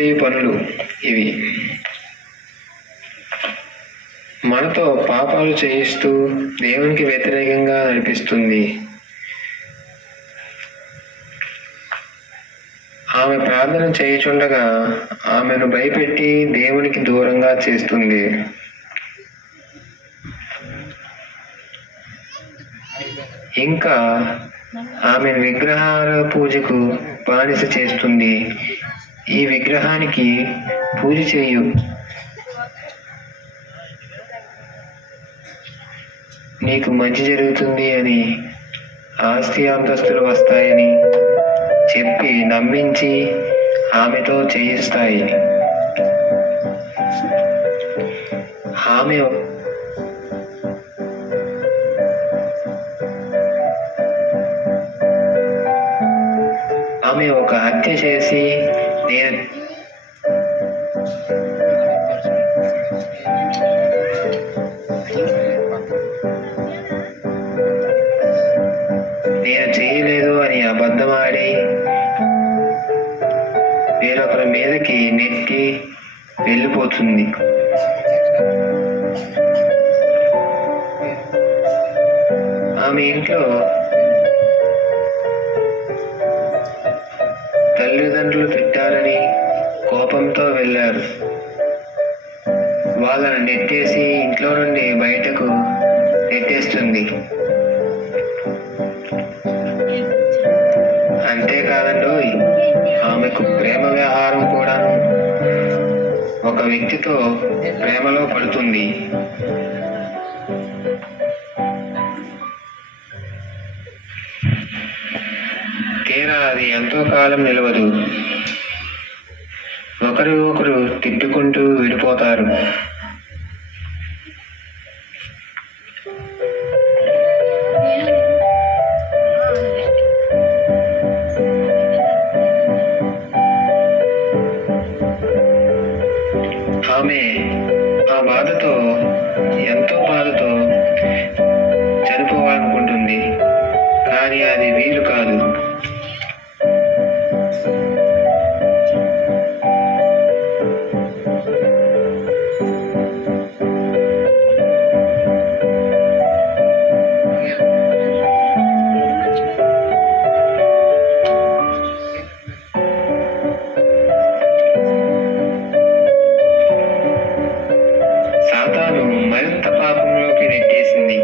చేయు పనులు ఇవి. మనతో పాపాలు చేయిస్తూ దేవునికి వ్యతిరేకంగా నడిపిస్తుంది. ఆమె ప్రార్థన చేయుచుండగా ఆమెను భయపెట్టి దేవునికి దూరంగా చేస్తుంది. ఇంకా ఆమెను విగ్రహాల పూజకు బానిస చేస్తుంది. ఈ విగ్రహానికి పూజ చేయు, నీకు మంచి జరుగుతుంది అని, ఆస్తి అంతస్తులు వస్తాయని చెప్పి నమ్మించి ఆమెతో చేయిస్తాయి. ఆమె ఒక హత్య చేసి నేను చేయలేదు అని అబద్ధమాడి వేరొకరి మీదకి నెట్టి వెళ్ళిపోతుంది. ఆమె ఇంట్లో తల్లిదండ్రులు తిట్టారని కోపంతో వెళ్ళారు. వాళ్ళను నెట్టేసి ఇంట్లో నుండి బయటకు నెట్టేస్తుంది. అంతేకాదండోయ్, ఆమెకు ప్రేమ వ్యవహారం కూడాను. ఒక వ్యక్తితో ప్రేమలో పడుతుంది. తీరా అది ఎంతో కాలం నిలవదు. ఒకరు తిట్టుకుంటూ విడిపోతారు. ఆమె ఆ బాధతో ఎంతో బాధతో చనిపోవాలనుకుంటుంది. కానీ అది వీలు కాదు. సాతాను మరింత పాపంలోకి నెట్టేసింది.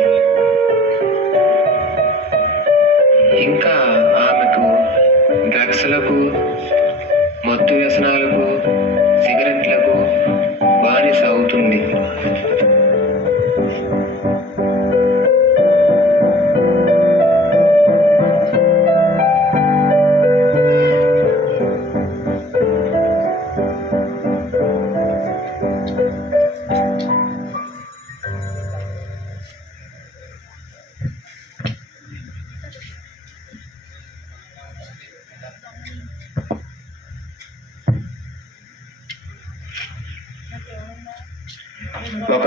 ఇంకా ఆమెకు డ్రగ్స్లకు, మత్తు వ్యసనాలకు, సిగరెట్లకు బానిస అవుతుంది. ఒక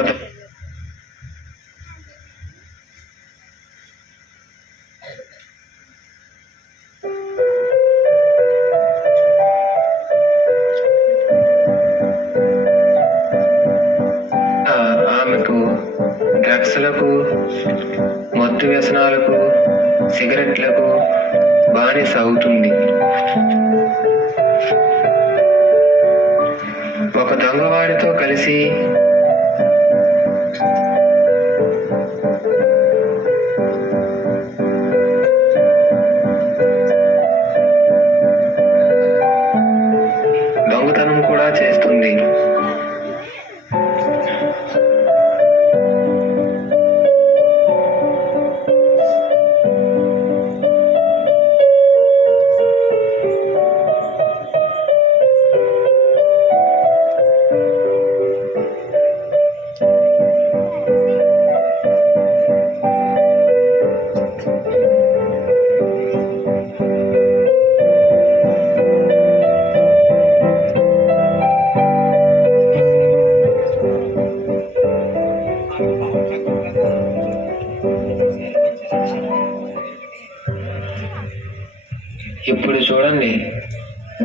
ఆమెకు డ్రగ్స్లకు, మత్తు వ్యసనాలకు, సిగరెట్లకు బానిస అవుతుంది. ఒక దొంగవాడితో కలిసి దొంగతనం కూడా చేస్తుంది. ఇప్పుడు చూడండి,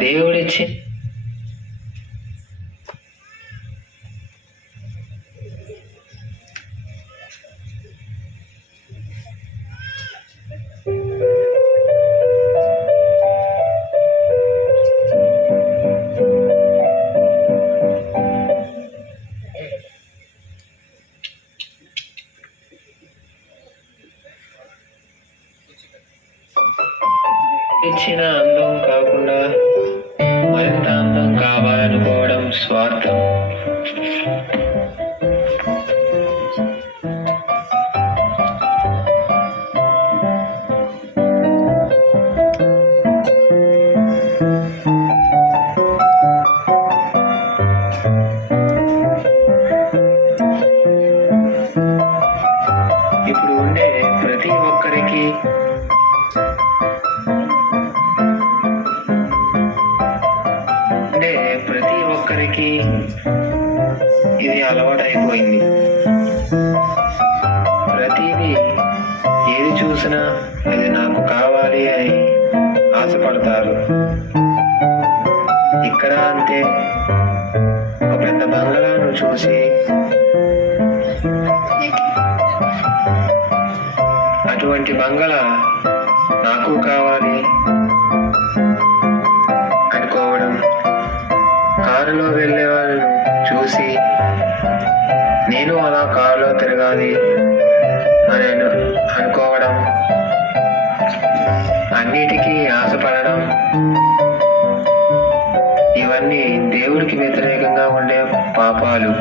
దేవుడిచ్చి ఇచ్చిన అందం కాకుండా మరింత అందం కావాలనుకోవడం స్వార్థం. ఇప్పుడు ఉండే ప్రతి ఒక్కరికి ఇది అలవాటైపోయింది. ప్రతిదీ ఏది చూసినా అది నాకు కావాలి అని ఆశపడతారు. ఇక్కడ అంతే. ఒక పెద్ద బంగళాను చూసి అటువంటి బంగళా నాకు కావాలి అనుకోవడం, కారులో వెళ్ళే వాళ్ళను చూసి నేను అలా కారులో తిరగాలి అని అనుకోవడం, అన్నిటికీ ఆశపడడం, ఇవన్నీ దేవుడికి వ్యతిరేకంగా ఉండే పాపాలు.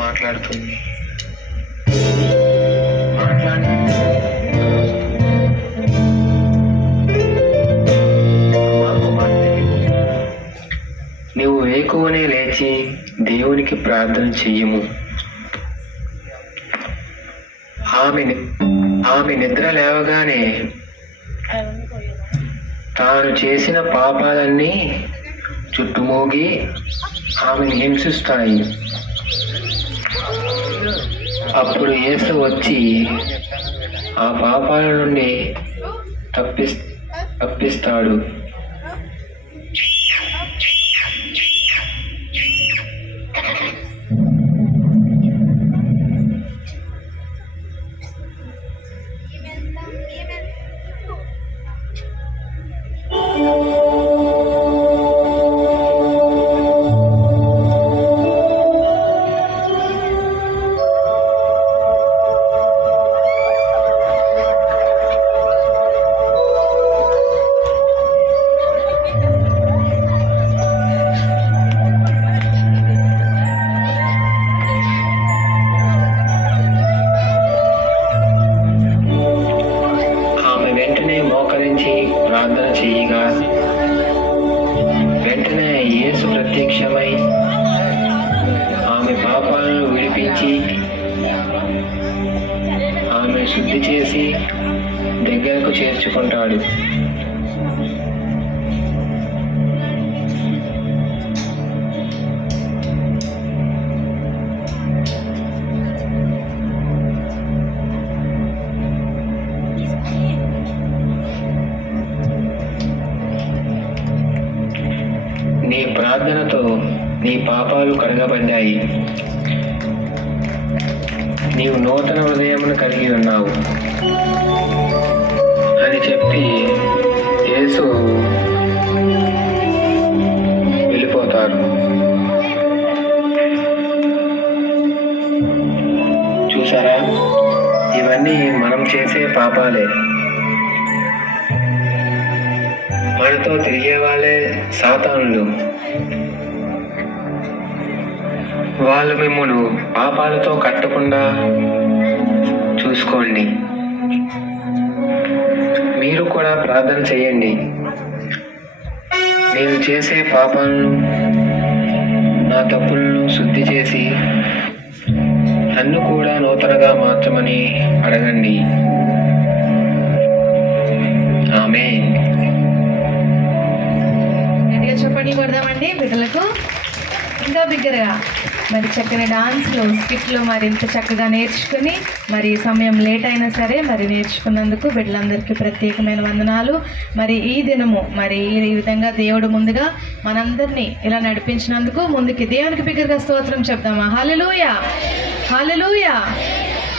మాట్లాడుతుంది. నువ్వు వేకువనే లేచి దేవునికి ప్రార్థన చెయ్యము. ఆమె నిద్ర లేవగానే తాను చేసిన పాపాలన్నీ చుట్టుమోగి ఆమెను హింసిస్తాయి. అప్పుడు యేసు వచ్చి ఆ పాపాల నుండి తప్పిస్తాడు. ప్రార్థన చేయగా వెంటనే యేసు ప్రత్యక్షమై ఆమె పాపాలను విడిపించి ఆమె శుద్ధి చేసి దగ్గరకు చేర్చుకుంటాడు. నీ ప్రార్థనతో నీ పాపాలు కడగబడ్డాయి. నీవు నూతన హృదయమును కలిగి ఉన్నావు అని చెప్పి యేసు వెళ్ళిపోతారు. చూసారా, ఇవన్నీ మనం చేసే పాపాలే. మనతో తిరిగే వాళ్ళే సాతానులు. వాళ్ళు మిమ్మల్ని పాపాలతో కట్టకుండా చూసుకోండి. మీరు కూడా ప్రార్థన చేయండి. నేను చేసే పాపాలను, నా తప్పులను శుద్ధి చేసి నన్ను కూడా నూతనగా మార్చమని అడగండి. ఆమేన్. చెప్పండి కొడదామండి బిడ్డలకు. ఇంకా బిగ్గరగా మరి చక్కని డాన్స్లు స్కిట్లు మరి ఇంత చక్కగా నేర్చుకుని మరి సమయం లేట్ అయినా సరే మరి నేర్చుకున్నందుకు బిడ్డలందరికీ ప్రత్యేకమైన వందనాలు. మరి ఈ దినము మరి ఈ విధంగా దేవుడు ముందుగా మనందరినీ ఇలా నడిపించినందుకు ముందుకి దేవునికి బిగ్గరగా స్తోత్రం చెప్దామా? హల్లెలూయా, హల్లెలూయా.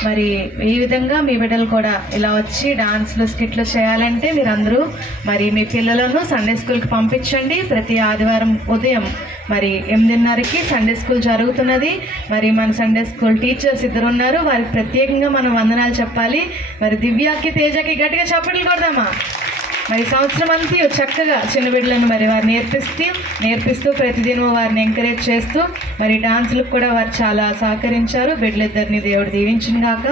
మరి ఈ విధంగా మీ బిడ్డలు కూడా ఇలా వచ్చి డాన్స్లు స్కిట్లు చేయాలంటే మీరందరూ మరి మీ పిల్లలను సండే స్కూల్కి పంపించండి. ప్రతి ఆదివారం ఉదయం మరి 8:30కి సండే స్కూల్ జరుగుతున్నది. మరి మన సండే స్కూల్ టీచర్స్ ఇద్దరు ఉన్నారు, వారికి ప్రత్యేకంగా మనం వందనాలు చెప్పాలి. మరి దివ్యాకి తేజకి గట్టిగా చప్పట్లు కొడదామా? మరి సంవత్సరం అంతా చక్కగా చిన్న బిడ్డలను మరి వారు నేర్పిస్తూ ప్రతిదినం వారిని ఎంకరేజ్ చేస్తూ మరి డాన్సులకు కూడా వారు చాలా సహకరించారు. బిడ్డలిద్దరిని దేవుడు దీవించును గాక.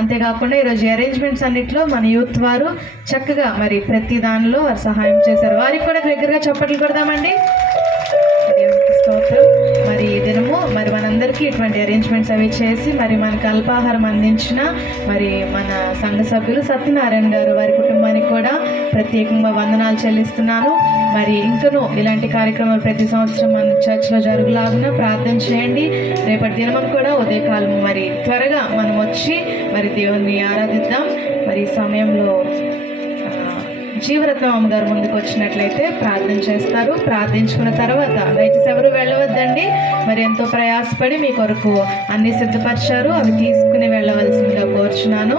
అంతేకాకుండా ఈరోజు అరేంజ్మెంట్స్ అన్నింటిలో మన యూత్ వారు చక్కగా మరి ప్రతి దానిలో వారు సహాయం చేశారు. వారికి కూడా దగ్గరగా చప్పట్లు కొడదామండి. స్తోత్రం. మరి ఈ దినము మరి మనందరికీ ఇటువంటి అరేంజ్మెంట్స్ అవి చేసి మరి మనకు అల్పాహారం అందించిన మరి మన సంఘ సభ్యులు సత్యనారాయణ గారు వారి కుటుంబానికి కూడా ప్రత్యేకంగా వందనాలు చెల్లిస్తున్నాను. మరి ఇంకనూ ఇలాంటి కార్యక్రమాలు ప్రతి సంవత్సరం మన చర్చ్లో జరుగులాగున ప్రార్థన చేయండి. రేపటి దినం కూడా ఉదయకాలం మరి త్వరగా మనం వచ్చి మరి దేవుణ్ణి ఆరాధిద్దాం. మరి ఈ సమయంలో జీవరత్నం అమ్మగారు ముందుకు వచ్చినట్లయితే ప్రార్థన చేస్తారు. ప్రార్థించుకున్న తర్వాత దయచేసి ఎవరు వెళ్ళవద్దండి. మరి ఎంతో ప్రయాసపడి మీ కొరకు అన్ని సిద్ధపరిచారు, అవి తీసుకుని వెళ్ళవలసిందిగా కోరుచున్నాను.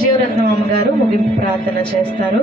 జీవరత్నం అమ్మగారు ముగింపు ప్రార్థన చేస్తారు.